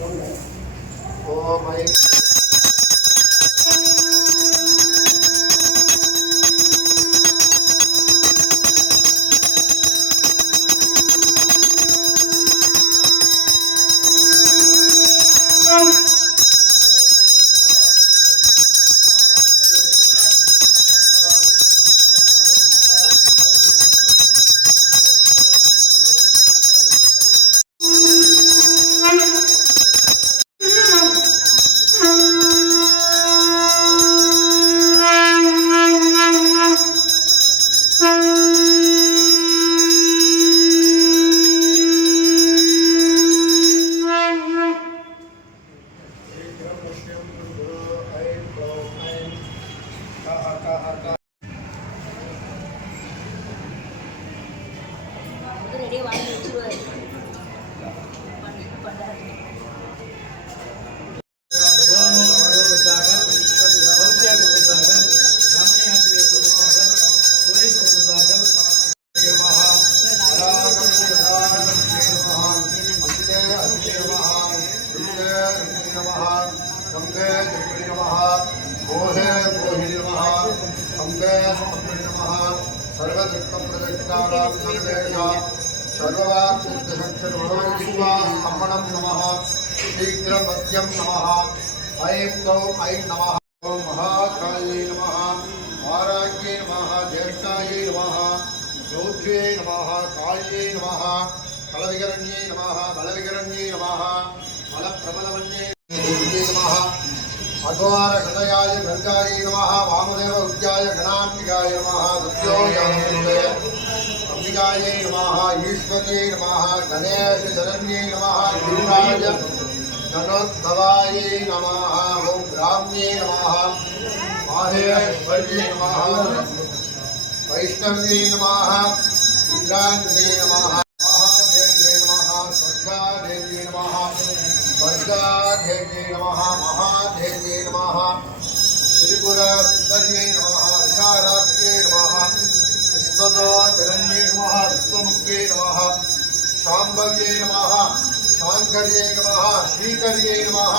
તો ભાઈ नमः सर्वदुष्टप्रदक्षिणानां सर्वेषां सर्ववाक्सिद्धशक्षरभगवद्विश्वा स्तम्भनं नमः शीघ्रपद्यं नमः ऐं गौं ऐं नमः ॐ महाकायै नमः वाराग्यै नमः ज्येष्ठायै नमः रौद्र्यै नमः काल्यै नमः कलविकरण्यै नमः बलविकरण्यै नमः बलप्रबलवन्यै नमः అఘోర ఘటయాయ గంగాయ నమ వామదేవ విద్యాయ గణాంబికాయ నమ దుర్యోగాయ అంబికాయ నమ ఈశ్వర్యై నమ గణేశ జనన్యై నమ గురురాజ గణోద్భవాయ నమ ఓం గ్రామ్యే నమ మాహేశ్వర్యై నమ వైష్ణవ్యై నమ ఇంద్రాంగ్యై నమ त्रिपुरसुन्दर्यै नमः विशालाख्यै नमः विश्वतो जगन्यै नमः विश्वमुख्यै नमः शाम्भव्यै नमः शाङ्कर्यै नमः श्रीकर्यै नमः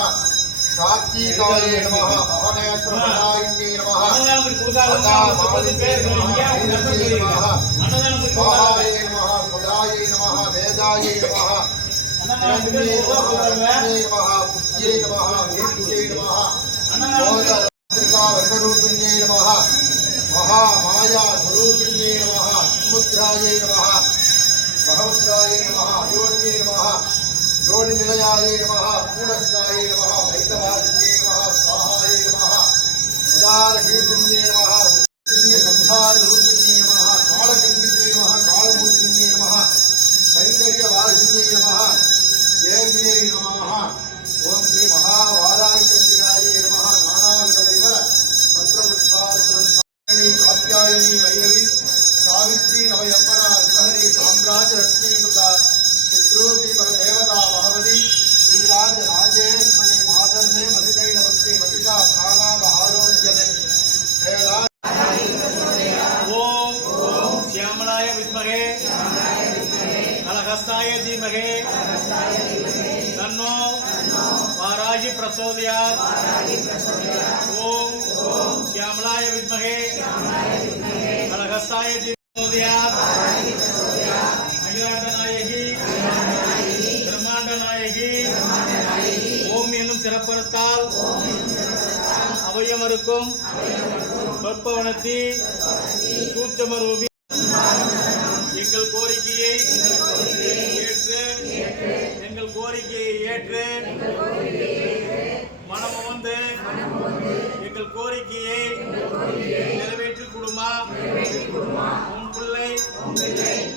सात्विकायै नमः भवनेश्वरनायिन्यै नमः मालिन्यै नमः वीरन्यै नमः स्वाहायै नमः सदायै नमः वेदायै नमः हिरण्ये नमः रत्ने नमः पुत्यै नमः वीर्यै नमः மகாவர்வரூபிணியை நம மகா மாயா ஸ்வரூபிணியை நம சுமுத்ராயை நம மகமுத்ராயை நம யோனியை நம யோனி நிலையாயை நம கூடஸ்தாயை पितृपि परदेवता भगवती श्रीराजराजेश्वरी माधर्मे मधुकैडवस्ते मधुजा स्थानापहारोद्यमे ओम श्यामलाय विद्महे। अलहस्ताय धीमहे। तन्नो वाराहि प्रचोदयात्। ओम श्यामलाय विद्महे। अलहस्ताय धीमहे। அகிலாண்ட நாயகி பிரம்மாண்ட நாயகி ஓம் என்னும் சிறப்பறுத்தால் அவயமருக்கும் வெப்பவனத்தி சூட்சமரூபி. எங்கள் கோரிக்கையை ஏற்று எங்கள் கோரிக்கையை ஏற்று மனம் வந்து எங்கள் கோரிக்கையை நிறைவேற்றி கொடுமா? உன் பிள்ளை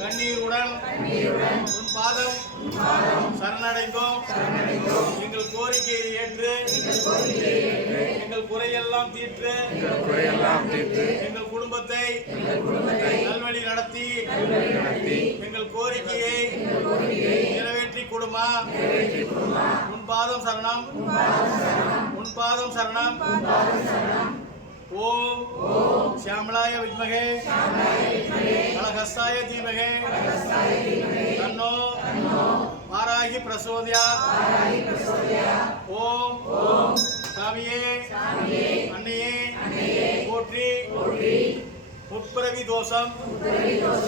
கண்ணீருடன் உன் பாதம் சரணடைந்தோம். எங்கள் கோரிக்கையை ஏற்று எங்கள் குறையெல்லாம் தீர்த்து குறையெல்லாம் தீர்த்து எங்கள் குடும்பத்தை நல்வழி நடத்தி எங்கள் கோரிக்கையை நிறைவேற்றி கொடுமா. உன் பாதம் சரணம். உன் பாதம் சரணம். சியாமளாய வித்மகே கலகஸ்தாய தீபகே தன்னோ மாராகி பிரசோதியா ஓம் சாமியே அன்னையே போற்றி முப்பிறவி தோஷம்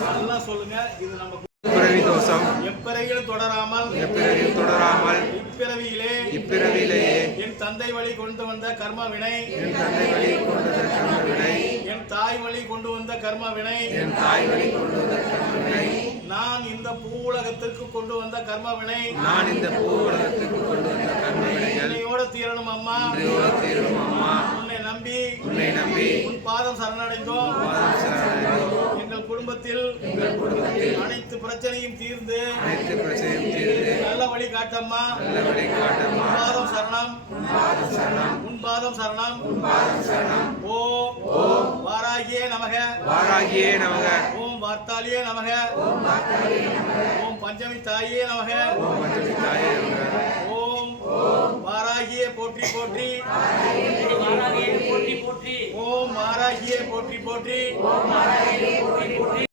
நல்லா சொல்லுங்க இது நம்ம பிறவி தோஷம். எப்பிறவியில் தொடராமல் எப்பிறவியும் தொடராமல் இப்பிறவியிலே இப்பிறவியிலேயே என் தந்தை வழி கொண்டு வந்த கர்ம வினை என் தந்தை வழி கொண்டு வந்த கர்ம வினை என் தாய் வழி கொண்டு வந்த கர்ம வினை என் தாய் வழி கொண்டு வந்த கர்ம வினை நான் இந்த பூவுலகத்திற்கு கொண்டு வந்த கர்ம வினை நான் இந்த பூவுலகத்துக்கு கொண்டு வந்த கர்ம வினைகள் என்னையோட தீரணும் அம்மா. இறையோட தீரும் அம்மா. உன்னை நம்பி உன்னை நம்பி உன் பாதம் சரணடைந்தோம். பாதம் சரணடைந்தோம். குடும்பத்தில் அனைத்து பிரச்சனையும் தீர்ந்து நல்ல வழி காட்டம்மா. நல்ல வழி காட்டம்மா. உன் பாதம் சரணம். பாதம் சரணம். ஓம் வாராகியே நமக. வாராகியே நமக. ஓம் வார்த்தாலியே நமக. ஓம் பஞ்சமி தாயே நமக. ஓம் பஞ்சமி தாயே நமக. ஓம் வாராகியே போற்றி போற்றி போற்றி. போற்றி. ஓம் வாராகியே போற்றி போற்றி. கேட்கணும் போற்றி போற்றி.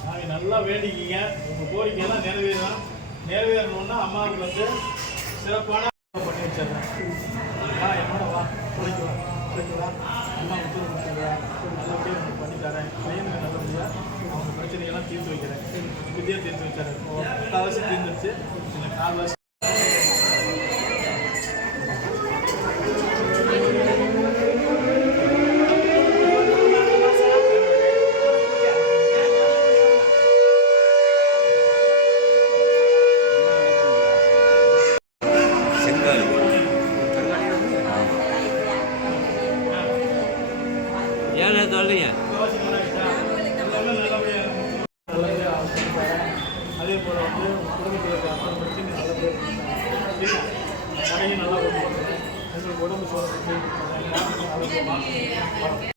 சாமி நல்லா வேண்டிக்கிங்க. உங்கள் கோரிக்கையெல்லாம் நிறைவேறணும். நிறைவேறணும்னா அம்மாவுக்கு வந்து சிறப்பான பண்ணி வச்சிடுறேன். வா என்னோட வா. குளிக்கு வா அம்மா உத்தரவு கொடுத்துருவா நல்லபடியாக உங்களுக்கு பண்ணி தரேன். பையனுக்கு நல்லபடியாக அவங்க பிரச்சனையெல்லாம் தீர்த்து வைக்கிறேன். புதிய தீர்த்து வச்சாரு முக்கால்வாசி தீர்ந்துருச்சு. இந்த கால்வாசி ஏன் சொல்லுங்க